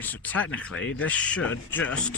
Okay, so technically this should just...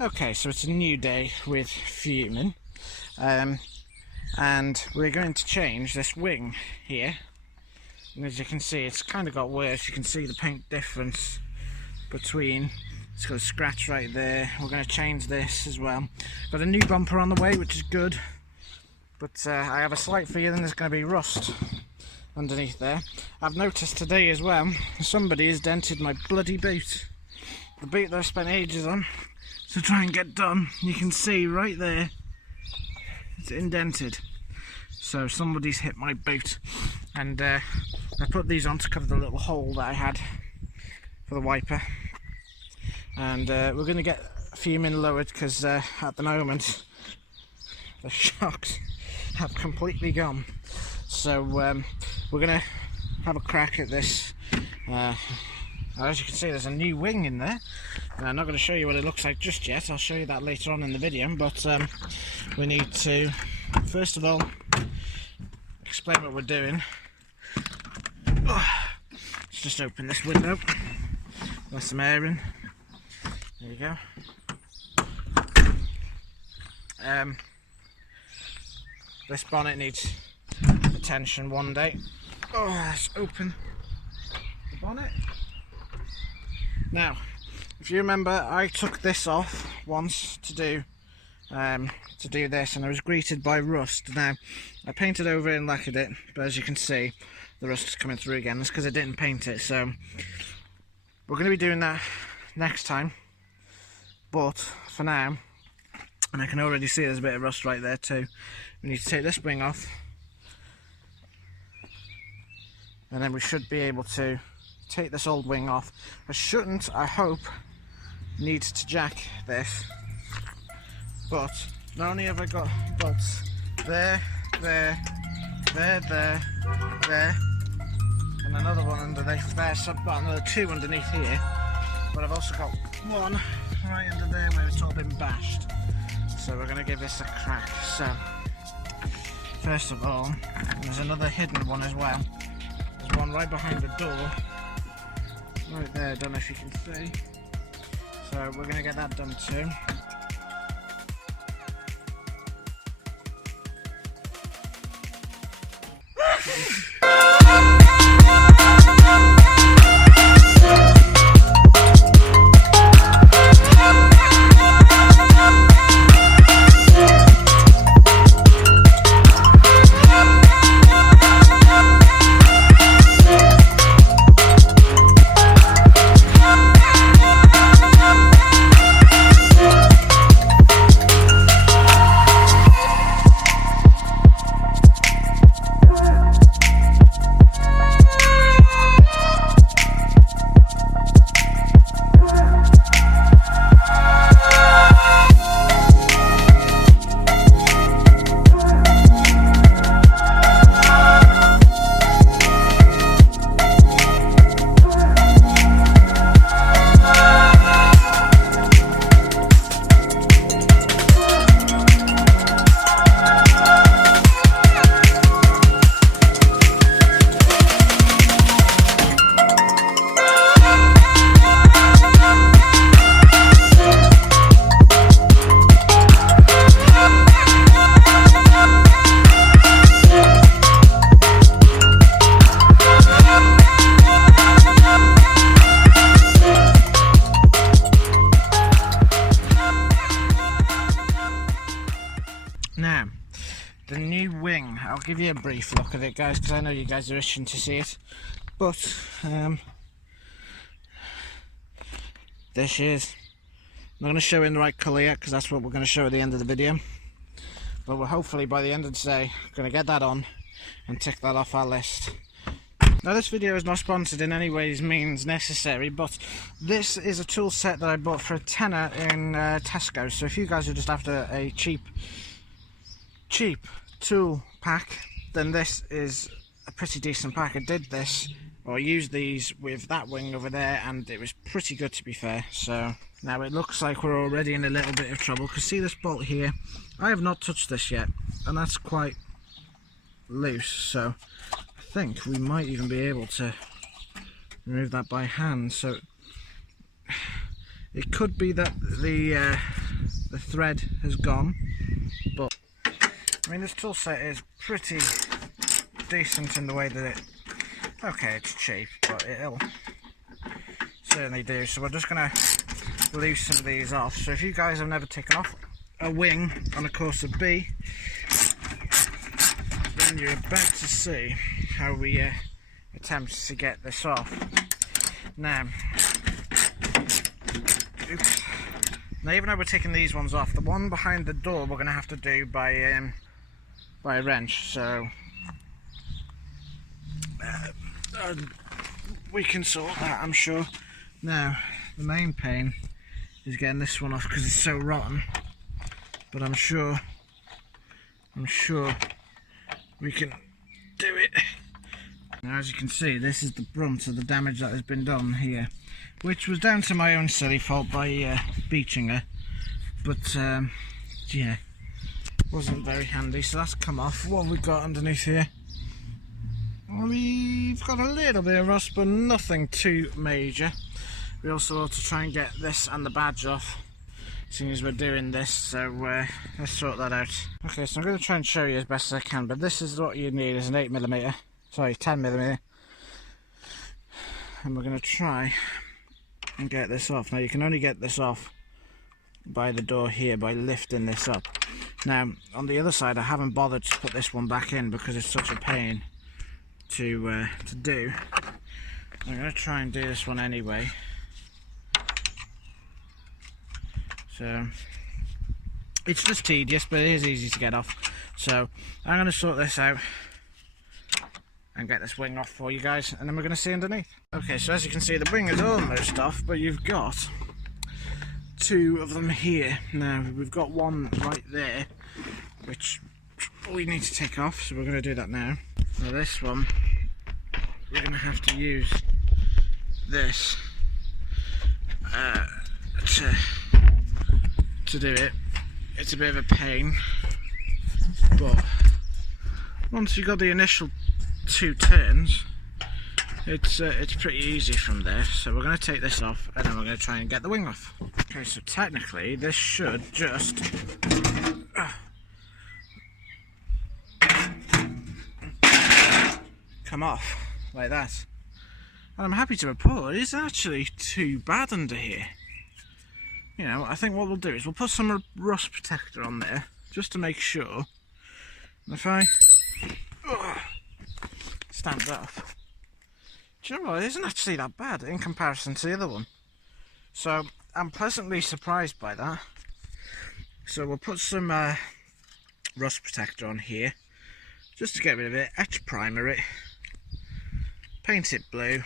Okay, so it's a new day with FUMIN, and we're going to change this wing here. And as you can see, it's kind of got worse. You can see the paint difference between. It's got a scratch right there. We're going to change this as well. Got a new bumper on the way, which is good, but I have a slight feeling there's going to be rust underneath there. I've noticed today as well, somebody has dented my bloody boot. The boot that I spent ages on to try and get done. You can see right there, it's indented. So somebody's hit my boot, and I put these on to cover the little hole that I had for the wiper. And we're going to get FUMIN lowered because at the moment the shocks have completely gone. So we're going to have a crack at this. As you can see, there's a new wing in there, and I'm not going to show you what it looks like just yet. I'll show you that later on in the video, but we need to first of all explain what we're doing. Let's just open this window, let some air in. There you go. This bonnet needs attention one day. Let's open the bonnet. Now, if you remember, I took this off once to do this, and I was greeted by rust. Now, I painted over it and lacquered it, but as you can see, the rust is coming through again. That's because I didn't paint it. So we're going to be doing that next time. But for now, and I can already see there's a bit of rust right there too. We need to take this wing off, and then we should be able to take this old wing off. I shouldn't, I hope, need to jack this, but not only have I got bolts there, there, there, and another one underneath there, so I've got another two underneath here, but I've also got one right under there where it's all been bashed. So we're going to give this a crack. So first of all, there's another hidden one as well. There's one right behind the door, right there, I don't know if you can see. So we're going to get that done too. Now, the new wing, I'll give you a brief look at it, guys, because I know you guys are itching to see it. But this is, I'm not going to show in the right colour yet, because that's what we're going to show at the end of the video. But we're hopefully by the end of today going to get that on, and tick that off our list. Now this video is not sponsored in any ways means necessary, but this is a tool set that I bought for a tenner in Tesco. So if you guys are just after a cheap tool pack, then this is a pretty decent pack. I did this, or I used these with that wing over there, and it was pretty good, to be fair. So now it looks like we're already in a little bit of trouble, because see this bolt here, I have not touched this yet, and that's quite loose, so I think we might even be able to remove that by hand. So it could be that the thread has gone, but I mean, this tool set is pretty decent in the way that it, okay, it's cheap, but it'll certainly do. So we're just going to loosen these off. So if you guys have never taken off a wing on a Corsa B, then you're about to see how we attempt to get this off. Now, oops. Now, even though we're taking these ones off, the one behind the door we're going to have to do by a wrench. So we can sort that, I'm sure. Now, the main pain is getting this one off because it's so rotten, but I'm sure we can do it. Now, as you can see, this is the brunt of the damage that has been done here, which was down to my own silly fault by beaching her, but yeah, wasn't very handy. So that's come off. What have we got underneath here? We've got a little bit of rust, but nothing too major. We also ought to try and get this and the badge off, seeing as we're doing this, so let's sort that out. Okay, so I'm going to try and show you as best as I can, but this is what you need, is an 8mm, sorry, 10mm, and we're going to try and get this off. Now, you can only get this off by the door here by lifting this up. Now, on the other side, I haven't bothered to put this one back in because it's such a pain to do. I'm going to try and do this one anyway. So it's just tedious, but it is easy to get off. So I'm going to sort this out and get this wing off for you guys, and then we're going to see underneath. Okay, so as you can see, the wing is almost off, but you've got two of them here. Now, we've got one right there, which we need to take off, so we're going to do that now. Now this one, we're going to have to use this to do it. It's a bit of a pain, but once you've got the initial two turns, it's pretty easy from there. So we're going to take this off, and then we're going to try and get the wing off. Okay, so technically this should just come off like that, and I'm happy to report it isn't actually too bad under here. You know, I think what we'll do is we'll put some rust protector on there just to make sure. And if I stand up, do you know what, it isn't actually that bad in comparison to the other one. So I'm pleasantly surprised by that. So we'll put some rust protector on here just to get rid of it, etch primer it, paint it blue,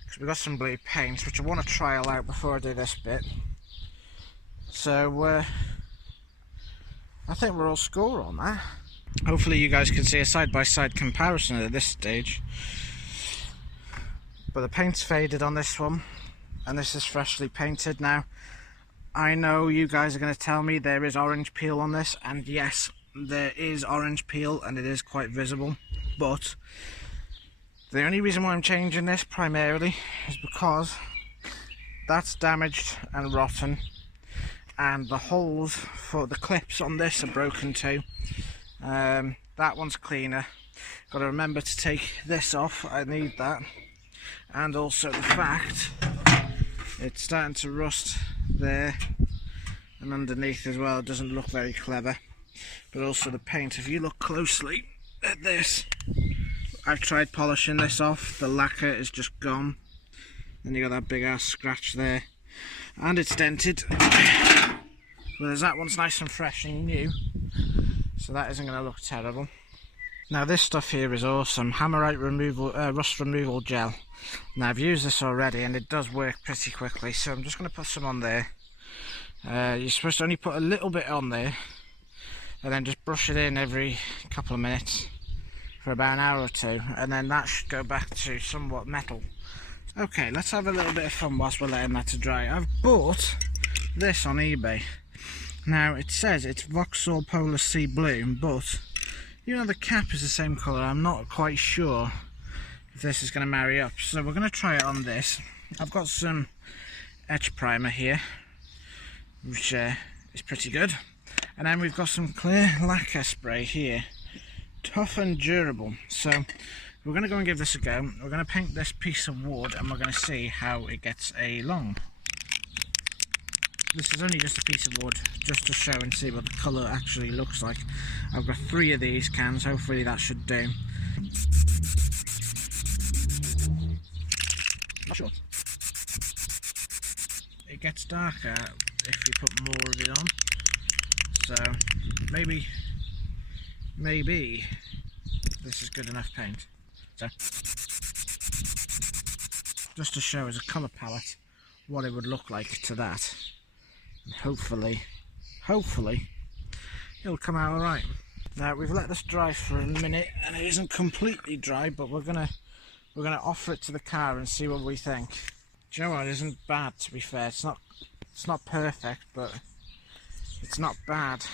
because we've got some blue paint which I want to trial out before I do this bit. So I think we're all score on that. Hopefully you guys can see a side-by-side comparison at this stage. But the paint's faded on this one, and this is freshly painted. Now, I know you guys are going to tell me there is orange peel on this, and yes, there is orange peel, and it is quite visible, but the only reason why I'm changing this primarily is because that's damaged and rotten, and the holes for the clips on this are broken too. That one's cleaner. Got to remember to take this off, I need that, and also the fact it's starting to rust there and underneath as well. It doesn't look very clever. But also the paint, if you look closely at this, I've tried polishing this off, the lacquer is just gone, and you got that big ass scratch there, and it's dented, whereas that one's nice and fresh and new, so that isn't going to look terrible. Now this stuff here is awesome, hammerite removal, rust removal gel. Now I've used this already and it does work pretty quickly, so I'm just going to put some on there. You're supposed to only put a little bit on there and then just brush it in every couple of minutes for about an hour or two, and then that should go back to somewhat metal. Okay, let's have a little bit of fun whilst we're letting that to dry. I've bought this on eBay. Now it says it's Vauxhall Polar Sea Blue, but you know the cap is the same colour. I'm not quite sure if this is going to marry up, so we're going to try it on this. I've got some etch primer here, which is pretty good, and then we've got some clear lacquer spray here, tough and durable. So we're going to go and give this a go. We're going to paint this piece of wood and we're going to see how it gets along. This is only just a piece of wood, just to show and see what the colour actually looks like. I've got 3 of these cans, hopefully that should do. Not sure. It gets darker if you put more of it on, so maybe this is good enough paint. So just to show as a colour palette what it would look like to that, and hopefully it'll come out alright. Now we've let this dry for a minute and it isn't completely dry, but we're gonna offer it to the car and see what we think. Do you know what, it isn't bad, to be fair. It's not perfect, but it's not bad.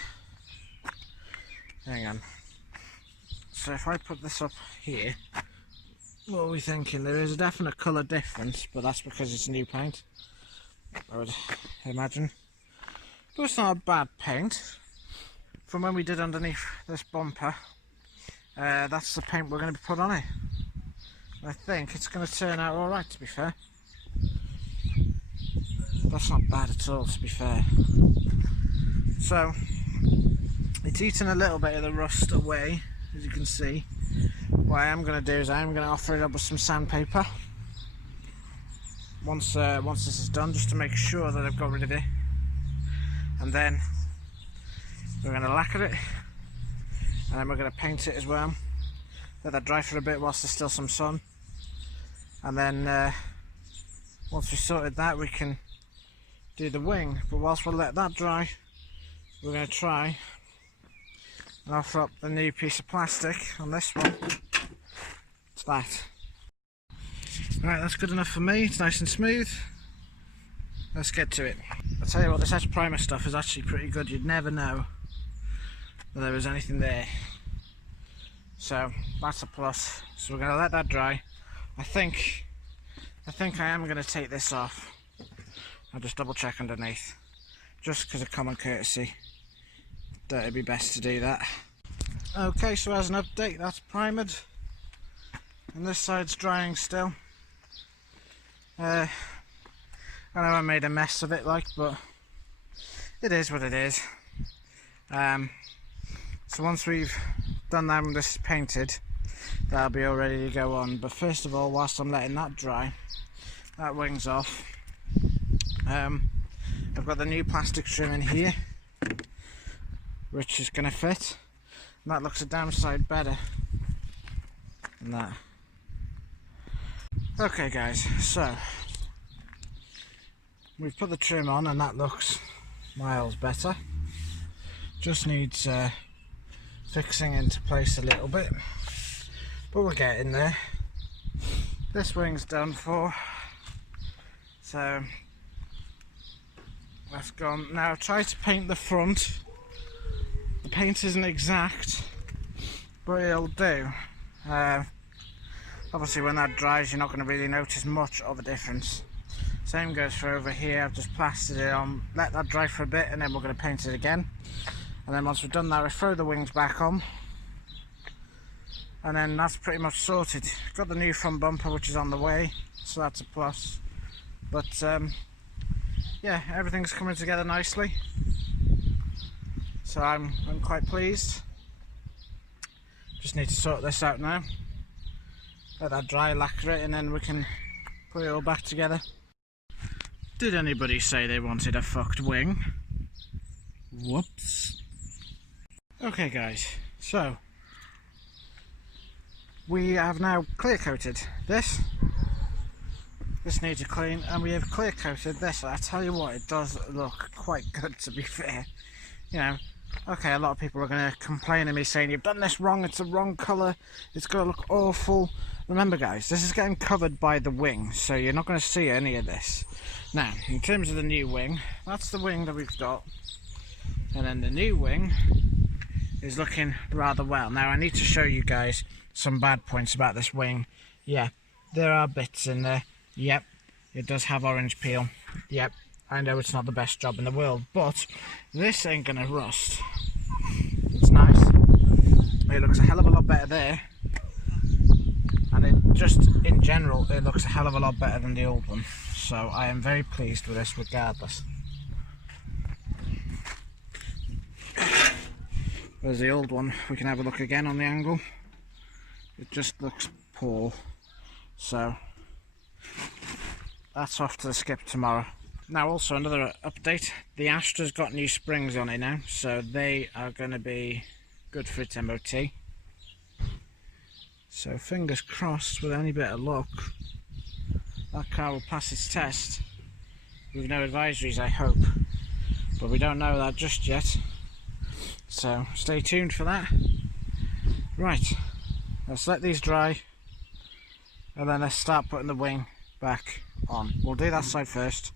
Hang on. So if I put this up here, what are we thinking? There is a definite colour difference, but that's because it's new paint, I would imagine. But it's not a bad paint. From when we did underneath this bumper, that's the paint we're going to put on it. I think it's going to turn out alright, to be fair. That's not bad at all, to be fair. So it's eaten a little bit of the rust away, as you can see. What I am going to do is I am going to offer it up with some sandpaper once this is done, just to make sure that I've got rid of it. And then we're going to lacquer it, and then we're going to paint it as well. Let that dry for a bit whilst there's still some sun, and then once we've sorted that, we can do the wing. But whilst we'll let that dry, we're going to try and offer up the new piece of plastic on this one. It's that. Right, that's good enough for me. It's nice and smooth. Let's get to it. I'll tell you what, this etch primer stuff is actually pretty good. You'd never know that there was anything there. So that's a plus. So we're going to let that dry. I think I am going to take this off. I'll just double check underneath, just because of common courtesy that it'd be best to do that. Okay, so as an update, that's primered and this side's drying still. I know I made a mess of it, but it is what it is. So once we've done that and this is painted, that'll be all ready to go on. But first of all, whilst I'm letting that dry, that wing's off. I've got the new plastic trim in here, which is going to fit, and that looks a damn sight better than that. Okay guys, so we've put the trim on and that looks miles better. Just needs fixing into place a little bit, but we're getting there. This wing's done for, so that's gone. Now try to paint the front. The paint isn't exact, but it'll do. Obviously when that dries you're not going to really notice much of a difference. Same goes for over here. I've just plastered it on, let that dry for a bit, and then we're going to paint it again. And then once we've done that, we throw the wings back on, and then that's pretty much sorted. Got the new front bumper, which is on the way, so that's a plus. But yeah, everything's coming together nicely, so I'm quite pleased. Just need to sort this out now, let that dry, lacquer it, and then we can put it all back together. Did anybody say they wanted a fucked wing? Whoops. Okay guys, so we have now clear coated this. This needs a clean, and we have clear coated this. I tell you what, it does look quite good, to be fair. You know, okay, a lot of people are going to complain to me saying you've done this wrong, it's the wrong colour, it's going to look awful. Remember guys, this is getting covered by the wing, so you're not going to see any of this. Now, in terms of the new wing, that's the wing that we've got, and then the new wing is looking rather well. Now I need to show you guys some bad points about this wing. Yeah, there are bits in there. Yep, it does have orange peel. Yep, I know it's not the best job in the world, but this ain't gonna rust. It's nice. It looks a hell of a lot better there. And it just, in general, it looks a hell of a lot better than the old one. So I am very pleased with this regardless. There's the old one. We can have a look again on the angle. It just looks poor. So that's off to the skip tomorrow. Now also another update, the Astra's got new springs on it now, so they are going to be good for its MOT. So fingers crossed, with any bit of luck, that car will pass its test with no advisories, I hope, but we don't know that just yet, so stay tuned for that. Right, let's let these dry and then let's start putting the wing back on. We'll do that side first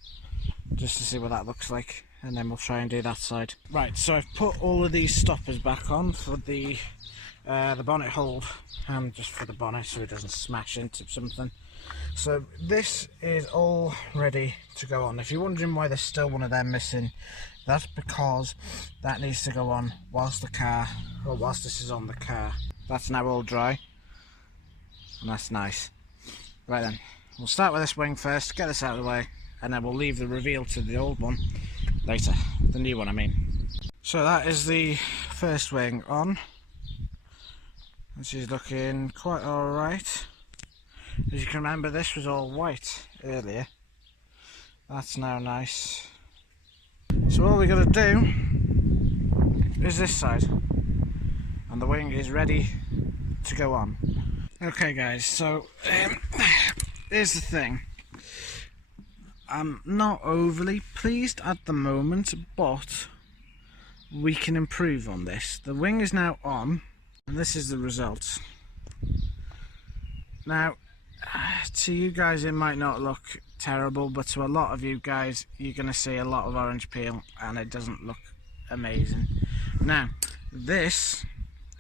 just to see what that looks like, and then we'll try and do that side. Right, so I've put all of these stoppers back on for the bonnet hold, and just for the bonnet so it doesn't smash into something. So this is all ready to go on. If you're wondering why there's still one of them missing, that's because that needs to go on whilst this is on the car. That's now all dry, and that's nice. Right then, we'll start with this wing first, get this out of the way, and then we'll leave the reveal to the old one later. The new one, I mean. So that is the first wing on. This is looking quite alright. As you can remember, this was all white earlier. That's now nice. So all we got to do is this side, and the wing is ready to go on. Okay guys, so here's the thing. I'm not overly pleased at the moment, but we can improve on this. The wing is now on, and this is the result. Now, to you guys it might not look terrible, but to a lot of you guys, you're going to see a lot of orange peel, and it doesn't look amazing. Now, this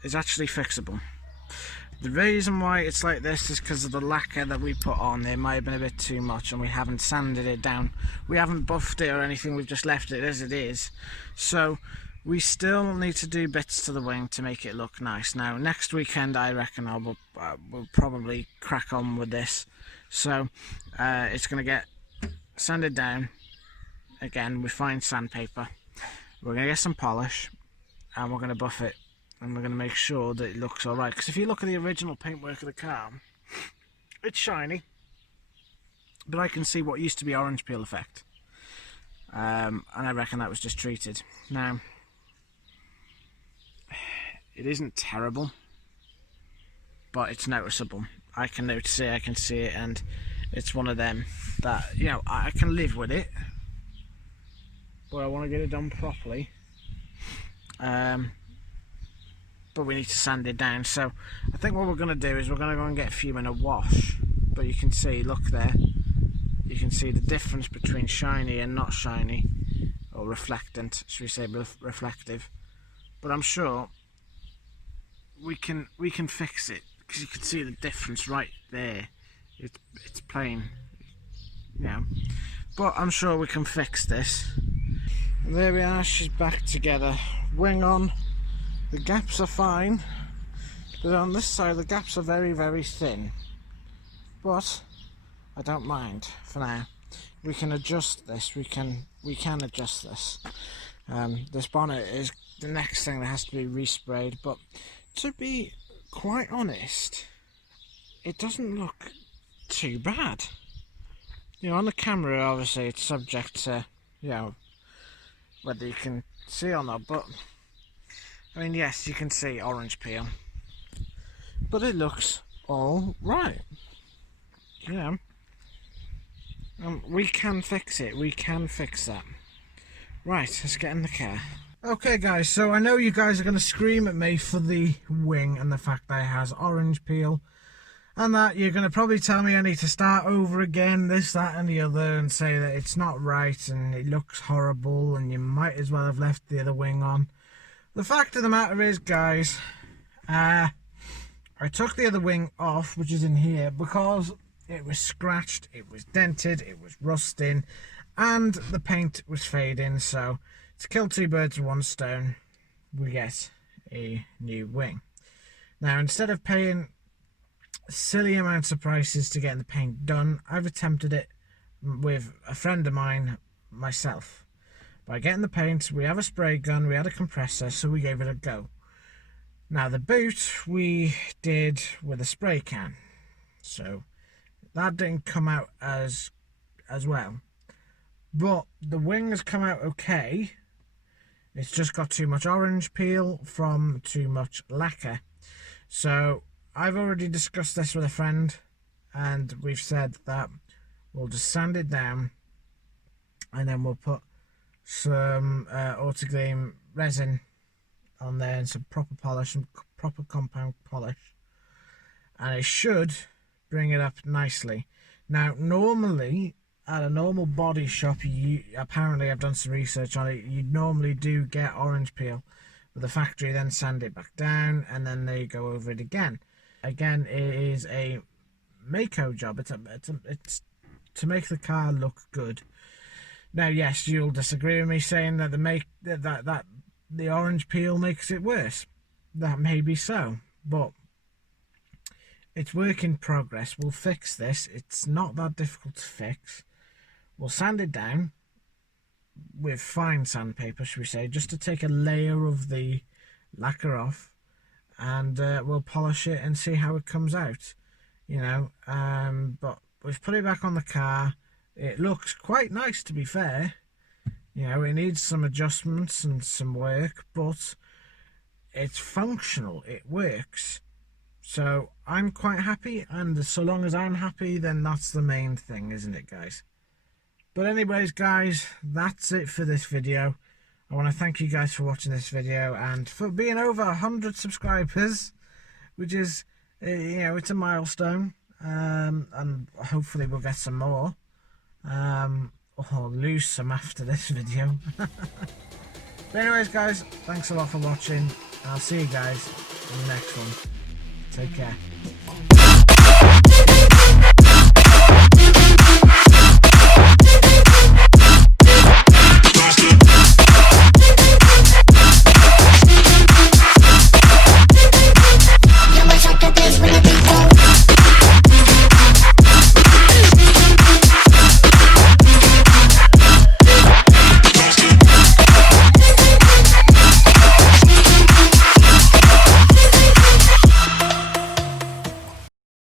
is actually fixable. The reason why it's like this is because of the lacquer that we put on. There might have been a bit too much, and we haven't sanded it down. We haven't buffed it or anything, we've just left it as it is. So we still need to do bits to the wing to make it look nice. Now next weekend I reckon we'll probably crack on with this. So it's going to get sanded down again with fine sandpaper. We're going to get some polish, and we're going to buff it, and we're going to make sure that it looks alright. Because if you look at the original paintwork of the car, it's shiny, but I can see what used to be orange peel effect, and I reckon that was just treated. Now, it isn't terrible, but it's noticeable. I can notice it, I can see it, and it's one of them that, you know, I can live with it, but I want to get it done properly. But we need to sand it down. So I think what we're going to do is we're going to go and get FUMIN a wash. But you can see, look there, you can see the difference between shiny and not shiny, or reflectant, should we say reflective. But I'm sure we can fix it, because you can see the difference right there. It's plain, you know. But I'm sure we can fix this. And there we are, she's back together. Wing on. The gaps are fine, but on this side the gaps are very, very thin. But I don't mind for now. We can adjust this. We can adjust this. This bonnet is the next thing that has to be resprayed. But to be quite honest, it doesn't look too bad. You know, on the camera, obviously, it's subject to, you know, whether you can see or not. But I mean, yes, you can see orange peel, but it looks all right. Yeah. We can fix it. We can fix that. Right, let's get in the car. Okay guys, so I know you guys are going to scream at me for the wing and the fact that it has orange peel. And that you're going to probably tell me I need to start over again, this, that and the other, and say that it's not right and it looks horrible and you might as well have left the other wing on. The fact of the matter is, guys, I took the other wing off, which is in here, because it was scratched, it was dented, it was rusting, and the paint was fading. So to kill two birds with one stone, we get a new wing. Now, instead of paying silly amounts of prices to get the paint done, I've attempted it with a friend of mine, myself. By getting the paint, we have a spray gun, we had a compressor, so we gave it a go. Now the boot we did with a spray can, so that didn't come out as well, but the wing has come out okay. It's just got too much orange peel from too much lacquer. So I've already discussed this with a friend, and we've said that we'll just sand it down and then we'll put some autoglame resin on there and some proper polish, some proper compound polish, and it should bring it up nicely. Now normally at a normal body shop, apparently I've done some research on it, you normally do get orange peel, but the factory then sand it back down and then they go over it again. Again, it is a Mako job. It's to make the car look good. Now, yes, you'll disagree with me saying that the orange peel makes it worse. That may be so, but it's work in progress. We'll fix this. It's not that difficult to fix. We'll sand it down with fine sandpaper, should we say, just to take a layer of the lacquer off. And we'll polish it and see how it comes out, you know. But we've put it back on the car. It looks quite nice, to be fair. You know, it needs some adjustments and some work, but it's functional. It works. So I'm quite happy, and so long as I'm happy, then that's the main thing, isn't it, guys? But anyways, guys, that's it for this video. I want to thank you guys for watching this video and for being over 100 subscribers, which is, you know, it's a milestone, and hopefully we'll get some more, or lose some after this video. But anyways, guys, thanks a lot for watching. I'll see you guys in the next one. Take care.